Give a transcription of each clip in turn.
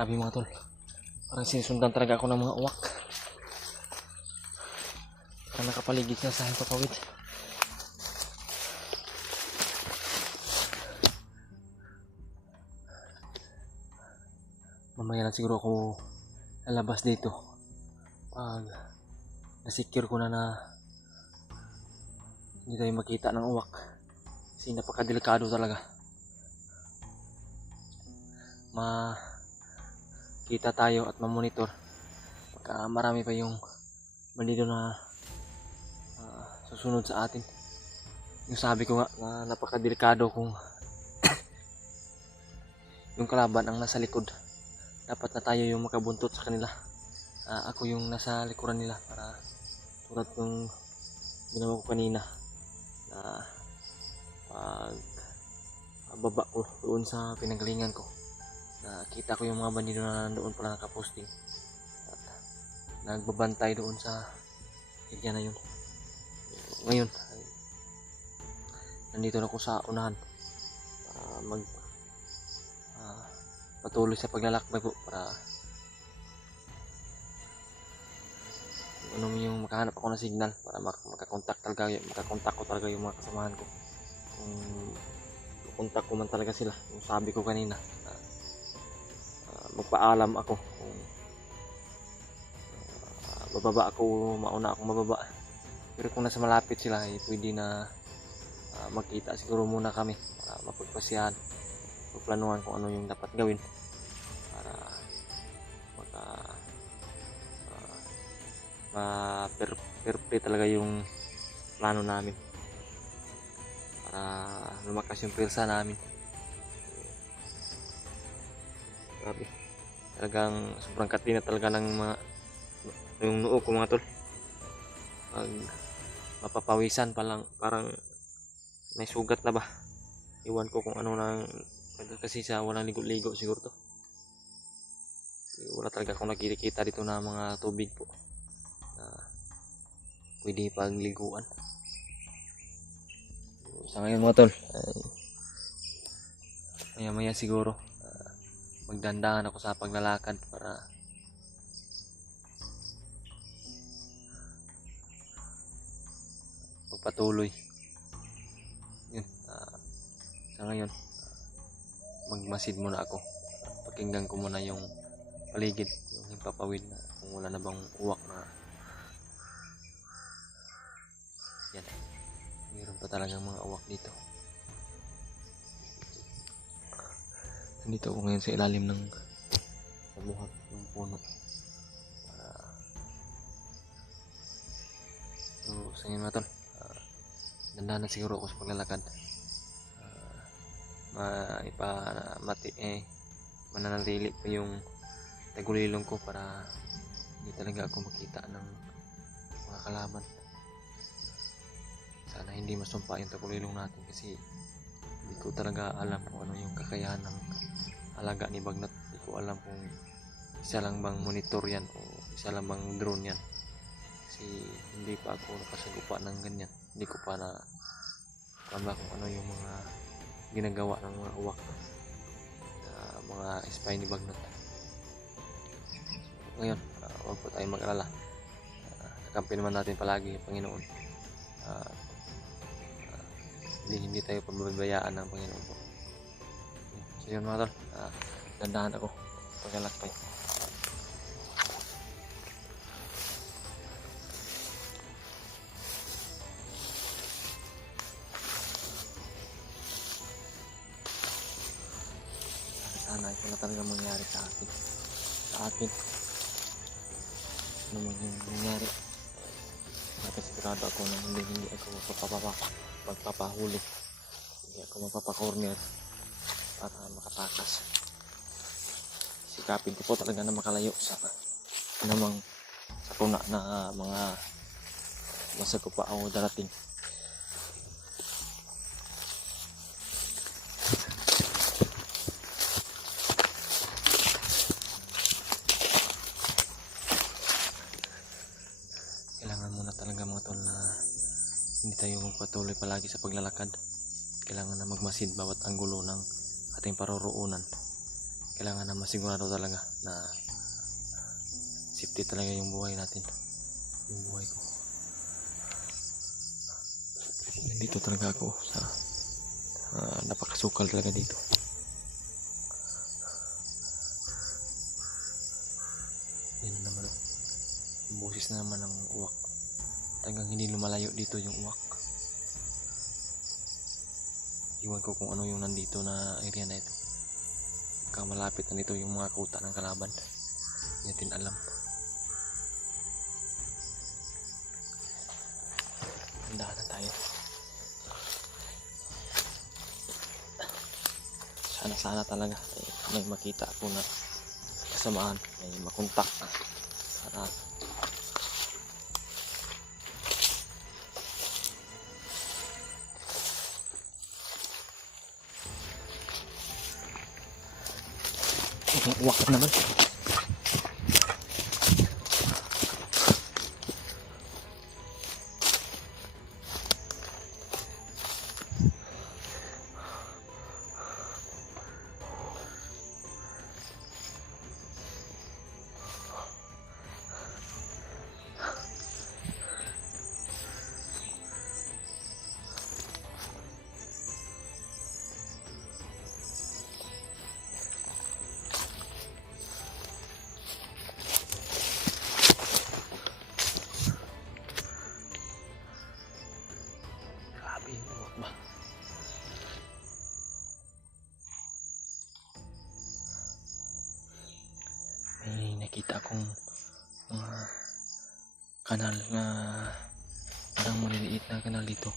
Grabe mga tol. Parang sinusundan talaga ako ng mga uwak. Parang nakapaligid na sa aking papawid. Mamaya na siguro ako lalabas dito. Pag nasecure ko na hindi tayo makita ng uwak. Kasi napakadelikado talaga. Makita tayo at mamonitor pagka marami pa yung bandido na susunod sa atin. Yung sabi ko nga na napakadelikado kung yung kalaban ang nasa likod. Dapat na tayo yung makabuntot sa kanila. Ako yung nasa likuran nila para tulad ng ginawa ko kanina na pag baba ko doon sa pinanggalingan ko, nakita ko yung mga bandido na nandoon pala nakaposting at nagbabantay doon sa area na yun. Ngayon ay nandito na ako sa unahan para patuloy sa paglalakbay po para yung makahanap ako ng signal para makakontak ko talaga yung mga kasamahan ko. Kung kukontak ko man talaga sila, yung sabi ko kanina, magpaalam ako kung bababa ako, mauna akong mababa. Pero kung nasa malapit sila ay pwede na magkita siguro muna kami para mapagpasyahan, pagplanuhan kung ano yung dapat gawin para perfect talaga yung plano namin para lumakas yung pwersa namin. Grabe, talagang sobrang katina talaga ng yung noo ko mga tol. Pag mapapawisan pa lang parang may sugat na ba, iwan ko kung ano nang kasi sa walang ligo-ligo siguro to. Wala talaga akong nakikita dito na mga tubig po na pwede pagliguan. Sa ngayon mga tol ay maya siguro magdandahan ako sa paglalakad para magpatuloy. Yun, sa ngayon magmasid muna ako, pakinggan ko muna yung paligid, yung himpapawid na kung wala na bang uwak na yan. Mayroon pa talagang mga uwak dito. Nandito ako ngayon sa ilalim ng sabuhat ng puno. So sa ngayon mga tol, dandahan na siguro ako sa paglalakad. Mananatili pa yung tagulilong ko para hindi talaga ako makita ng mga kalaban. Sana hindi masumpa yung tagulilong natin kasi hindi ko talaga alam kung ano yung kakayahan ng alaga ni Bagnat. Hindi ko alam kung isa lang bang monitor yan o isa lang bang drone yan, kasi hindi pa ako nakasagupa ng ganyan. Hindi ko pa na alam kung ano yung mga ginagawa ng mga uwak, mga spy ni Bagnat. So, ngayon huwag po tayong mag-alala, kakampi naman natin palagi yung Panginoon. Hindi tayo pababayaan ng Panginoon po. So yun mga tol, dandahan ako paglalakbay. Sana ito na talaga mangyari sa akin. Ano man yung nangyari, nakasigurado ako na hindi ako magpapahuli, hindi ako mapapakorner para makatakas. Sikapin ko po talaga na makalayo sa tuna na mga masagupa o darating. Kailangan muna talaga mga tol na hindi tayo magpatuloy palagi sa paglalakad. Kailangan na magmasid bawat anggulo ng ating paroroonan. kailangan na masigurado talaga na safety talaga yung buhay natin, yung buhay ko. Dito talaga ako sa napakasukal talaga dito. Yan naman yung boses na naman ng uwak. Talagang hindi lumalayo dito yung uwak. Iwan ko kung ano yung nandito na area na ito. Baka malapit na nito yung mga kuta ng kalaban. Hindi natin alam. Handahan na tayo. Sana talaga may makita ako na kasamaan, may makontak para uwak naman. May nakita akong mga kanal na parang maliliit na kanal dito.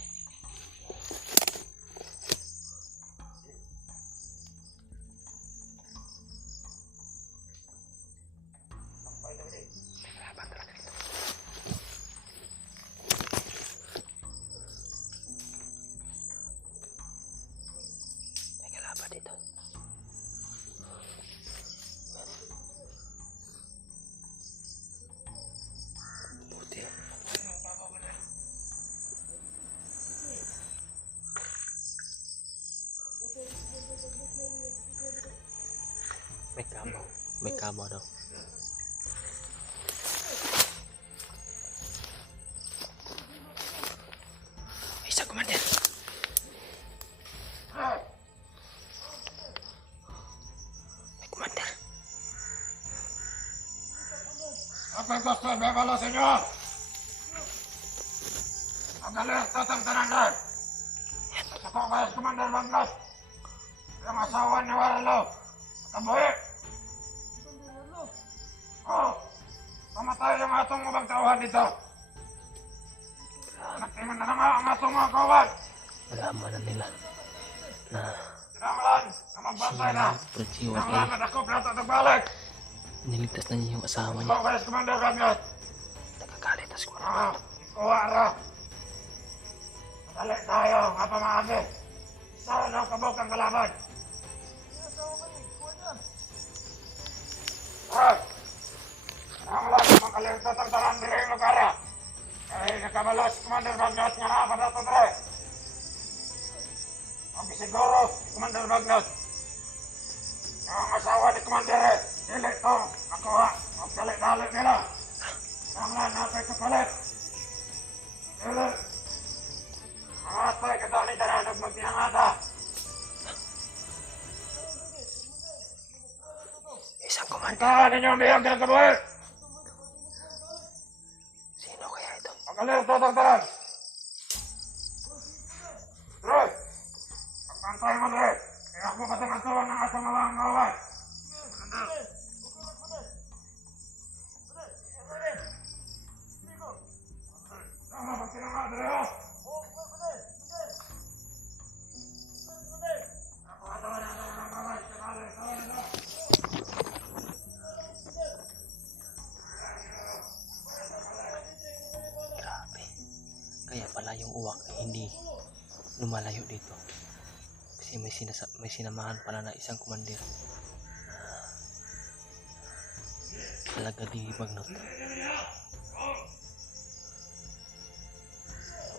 May kalaban dito. May kamo daw. Isa Commander. May Commander. Apa yang gusto bebalo sa inyo? Ang alerta ng tanan. Ako kayo Commander Banglas. Yung asawa ni Warlo. Kabuhi. Oh, pamatay yung atong mga tauhan dito. Nagtiman na nga ang atong mga kawan. Nalaman na nila na Sinamalan na magbantay na. Sinamalan na dakop na ito nagbalik. niligtas na niya yung asawa niya. Ako kayo Commander Banglas. Nagkakalit na siguro. Ikuha ra. Madali tayo, nga pamaagi. Saan daw kabog ang kalaban? Ang lahat ng mga kalertot ang talang dili yung lugar. Ay nakabalos Commander Bagnot nga nakapad ito dre. Ang bisiguro, Commander Bagnot. Ang asawa ni Commander, dili ito, nakuha. Ang kalit-dalit nila. Ang lahat natin kapalit. Dili. Ang atay kadalita na nagmagtinangata. Isang Commander. Tahan ninyo ang bihag ng kabuhi. Sino kaya ito? Ang alerto ng talan. Dre, pagpantay mo Dre. Kaya ako patang-atuan ng atong mga kawan. Tama, magtinanga Dre ho. Ako atuan ng mga kawan. Sakali, kawan ito. Grabe. Kaya pala yung uwak ay hindi lumalayo dito. Kasi may sinamahan pala na isang Commander. Talaga di Bagnot.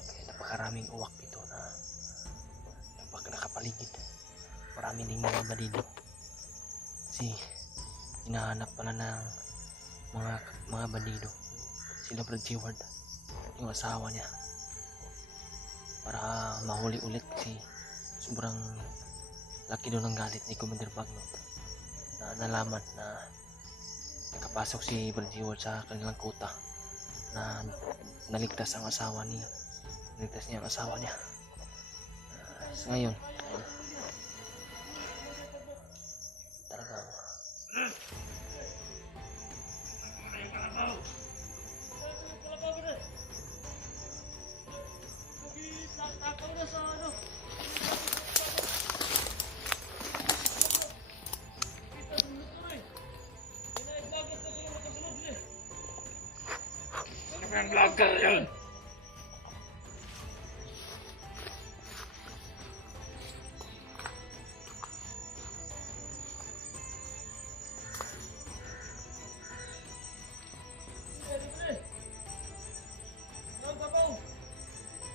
Kaya napakaraming uwak dito na nakapaligid. Marami ding mga balido. Kasi hinahanap pala ng mga bandido sila Brad Seward, yung asawa niya, para mahuli ulit kasi sobrang laki doon ng galit ni Commander Bagnot na nalaman na nakapasok si Brad Seward sa kanilang kuta, na naligtas ang asawa niya, naligtas niya ang asawa niya. So ngayon talagang Ano ba yung vlogger yun?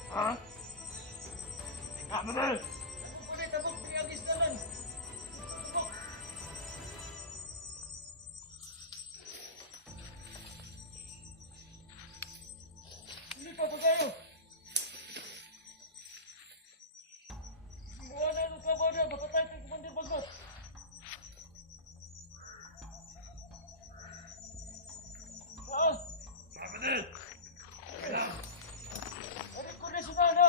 Ha? Tingnan mo rin! Hindi pa kayo. Buwan na ng trabaho na, baka tayo kay Commander Bagnot. Saan? Sabi din! Kailang! Ano ko na sila na?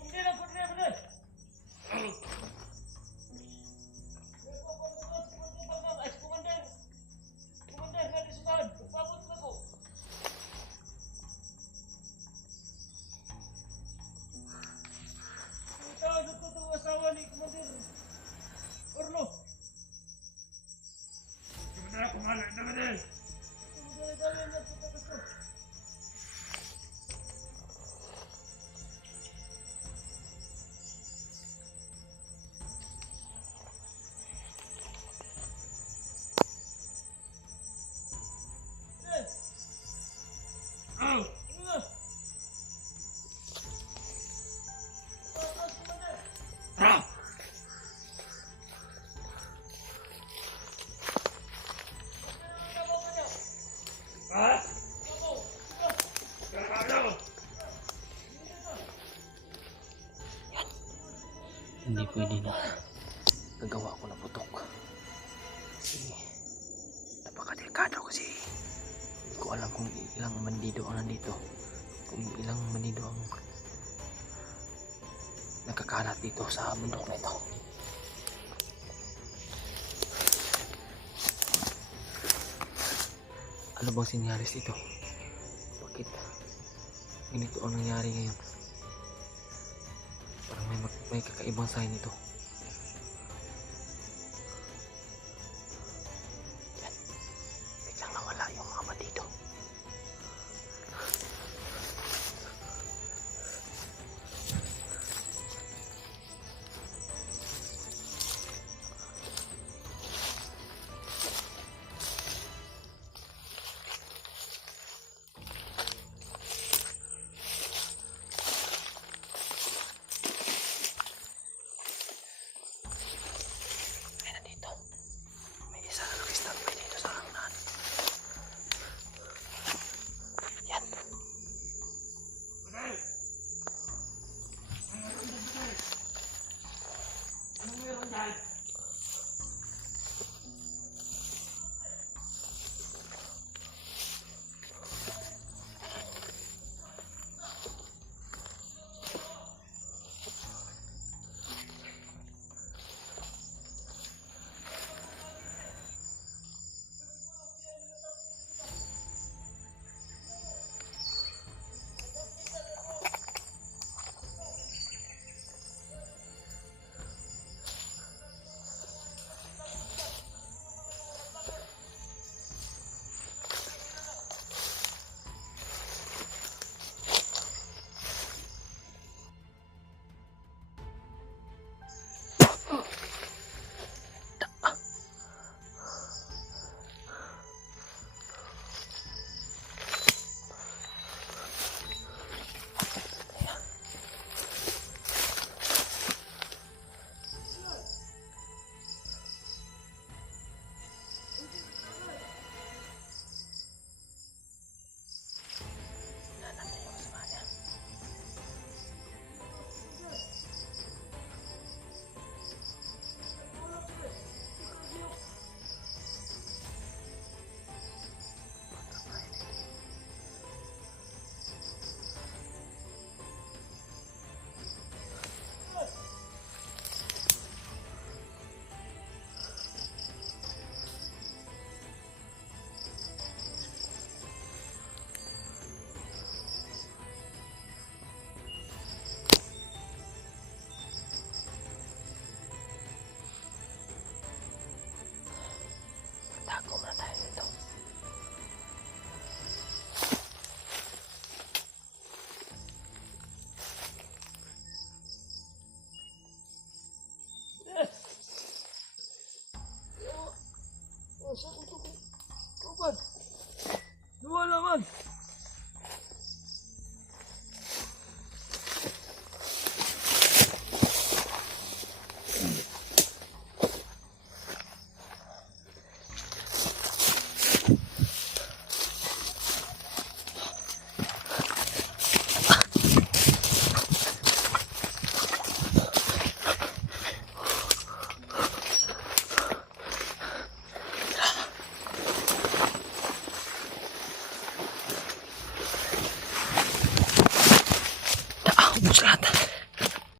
Hindi lang ko na ba? Commander, nari sila. Pagpapot na ko. Tawag ko itong asawa ni Commander Orlo. Gimana ako mahalin na ba din? Dali-dali na ito tapos ko. Oh! Ano na? Tapos, Commander. Ha? Trabaho ka niya. Ha? Trabaho. Trabaho! hindi pwede na gagawa ko ng putok kasi napakadelikado, kasi hindi ko alam kung ilang bandido ang nandito, kung ilang bandido ang nakakalat dito sa bundok na ito. Ano bang sinyalis dito? Bakit ganito ang nangyari ngayon? Parang may kakaibang sign ito.